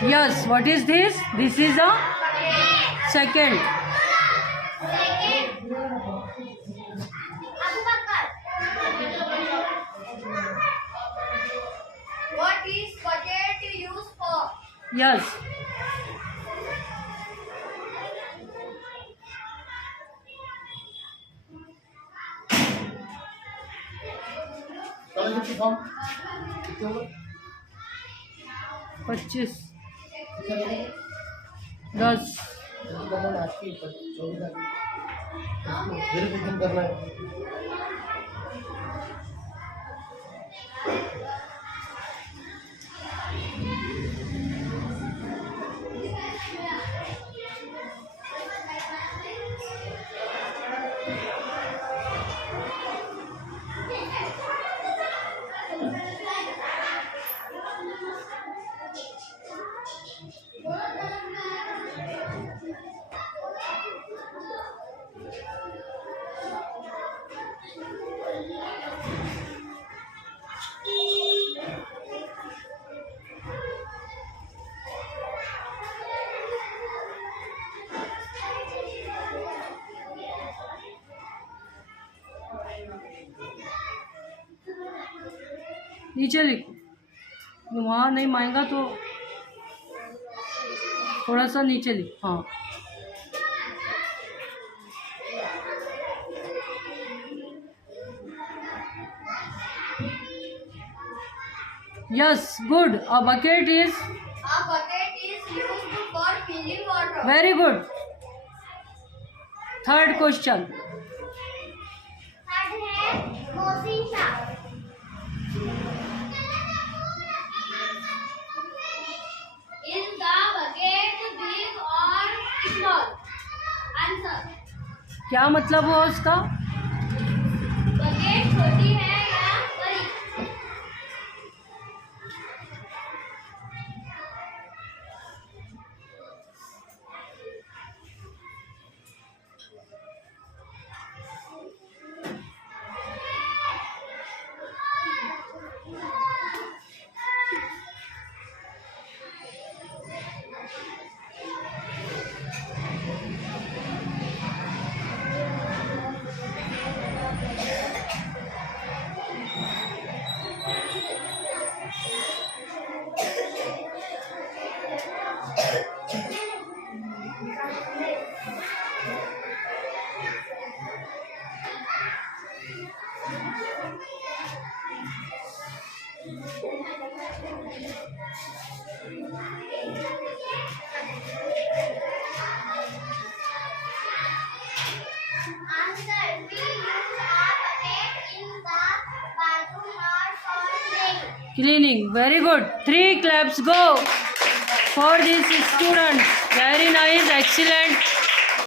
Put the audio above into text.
Yes, what is this? This is a second. What is bucket used for? Yes. Form 25 10 verification करना है नीचे लिखो, वहाँ नहीं मांगा तो थोड़ा सा नीचे लिखो. हाँ, yes, good. A bucket is used for filling water. very good. Third question. Third है washing tub. Is the bucket big or small? Answer. क्या मतलब हुआ उसका? बकेट छोटी है या बड़ी? Cleaning. Very good. 3 claps go for this student. Very nice. Excellent.